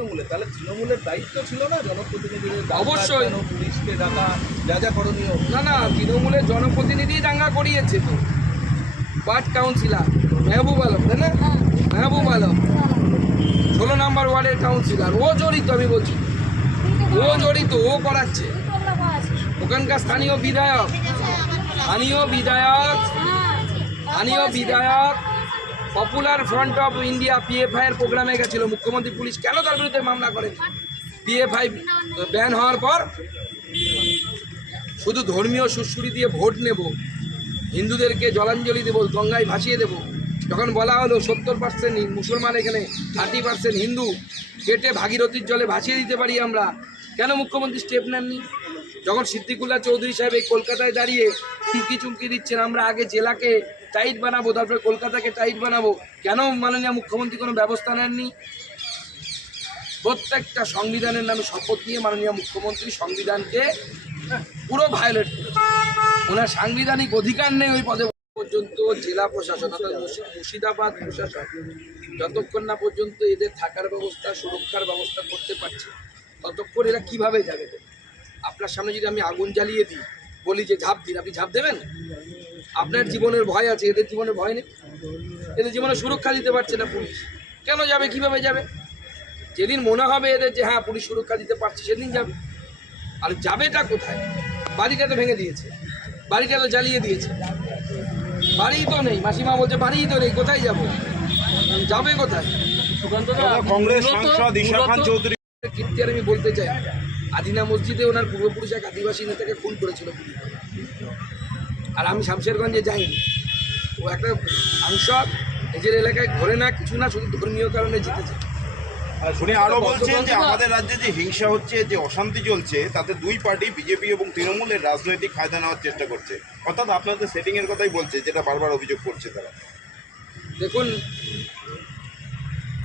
তৃণমূলে। তাহলে তৃণমূলের দায়িত্ব ছিল না জনপ্রতিনিধিদের অবশ্যই। কেন পুলিশকে ডাকা যা যা করণীয়? না না তৃণমূলের জনপ্রতিনিধি দাঙ্গা করিয়েছে তো। ওয়ার্ড কাউন্সিলর মেহবুব আলম তাই না? মেহবুব আলম। ষোলো নাম্বার ওয়ার্ডের কাউন্সিলর ও জড়িত আমি বলছি। ও জড়িত ও করাচ্ছে ওখানকার স্থানীয় বিধায়ক স্থানীয় বিধায়ক স্থানীয় বিধায়ক Popular Front of India PFI এর প্রোগ্রামে গেছিল। মুখ্যমন্ত্রী পুলিশ কেন তার বিরুদ্ধে মামলা করেন পিএফআই ব্যান হওয়ার পর শুধু ধর্মীয় সুশ্রুতি দিয়ে ভোট নেব, হিন্দুদেরকে জলাঞ্জলি দেবো, গঙ্গায় ভাসিয়ে দেব। যখন বলা হলো সত্তর পার্সেন্ট মুসলমান এখানে থার্টি পার্সেন্ট হিন্দু, কেটে ভাগীরথীর জলে ভাসিয়ে দিতে পারি আমরা, কেন মুখ্যমন্ত্রী স্টেপ নেননি? যখন সিদ্দিকুল্লাহ চৌধুরী সাহেব এই কলকাতায় দাঁড়িয়ে চুমকি চুমকি দিচ্ছেন, আমরা আগে জেলাকে টাইট বানাবো, তারপরে কলকাতাকে টাইট বানাবো। কেন মাননীয় মুখ্যমন্ত্রী কোনো ব্যবস্থা নেননি? প্রত্যেকটা সংবিধানের নামে শপথ নিয়ে মাননীয় মুখ্যমন্ত্রী সংবিধানকে পুরো ভায়োলেট ওনার সাংবিধানিক অধিকার নেই ওই পদে পর্যন্ত। জেলা প্রশাসন অর্থাৎ মুর্শিদাবাদ প্রশাসন যতক্ষণ না পর্যন্ত এদের থাকার ব্যবস্থা, সুরক্ষার ব্যবস্থা করতে পারছে, ততক্ষণ এরা কীভাবে যাবে? আপনার সামনে যদি আমি আগুন জ্বালিয়ে দিই, বলি যে ঝাঁপ দিন, আপনি ঝাঁপ দেবেন? আপনার জীবনের ভয় আছে এদের জীবনে ভয় নেই? এদের জীবনে সুরক্ষা দিতে পারছে না পুলিশ। কেন যাবে কীভাবে যাবে? যেদিন মনে হবে এদের যে হ্যাঁ পুলিশ সুরক্ষা দিতে পারছে সেদিন যাবে। আর যাবেটা কোথায়? বাড়িটা তো ভেঙে দিয়েছে। বাড়িটা তো জ্বালিয়ে দিয়েছে। বাড়ি তো নেই। মাসিমা বলছে বাড়িই তো নেই কোথায় যাব? যাবে কোথায়? কংগ্রেস সাংসদ খান চৌধুরী কীর্তি আর আমি বলতে চাই আদিনা মসজিদে ওনার পূর্বপুরুষ এক আদিবাসী নেতাকে খুন করেছিল পুলিশ। আর আমি শামশেরগঞ্জে যাইনি। ও একটা সাংসদ নিজের এলাকায় ঘরে না কিছু না শুধু ধর্মীয় কারণে জিতেছে। উনি আরও বলছেন যে আমাদের রাজ্যে যে হিংসা হচ্ছে যে অশান্তি চলছে তাতে দুই পার্টি বিজেপি এবং তৃণমূলের রাজনৈতিক ফায়দা নেওয়ার চেষ্টা করছে। অর্থাৎ আপনাদের সেটিং এর কথাই বলছে যেটা বারবার অভিযোগ করছে তারা। দেখুন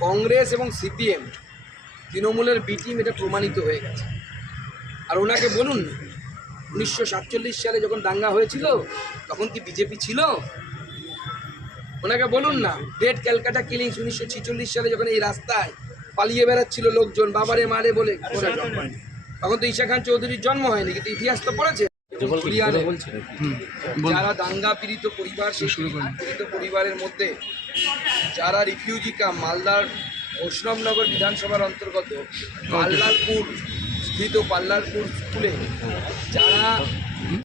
কংগ্রেস এবং সিপিএম তৃণমূলের বি টিম এটা প্রমাণিত হয়ে গেছে। আর ওনাকে বলুন উনিশশো সাতচল্লিশ সালে যখন দাঙ্গা হয়েছিল তখন কি বিজেপি ছিল? ওনাকে বলুন না। গ্রেট ক্যালকাটা কিলিংস উনিশশো সালে যখন এই রাস্তায় পালিয়ে বেড়াচ্ছিল লোকজন বাবারে মারে বলে তখন তো ঈশা খান চৌধুরীর জন্ম হয়নি কিন্তু ইতিহাস তো পড়েছে। যারা দাঙ্গা পীড়িত পরিবার পীড়িত পরিবারের মধ্যে যারা রিফিউজি মালদার বৈষ্ণবনগর বিধানসভার অন্তর্গত পাল্লালপুর স্থিত পাল্লারপুর স্কুলে যারা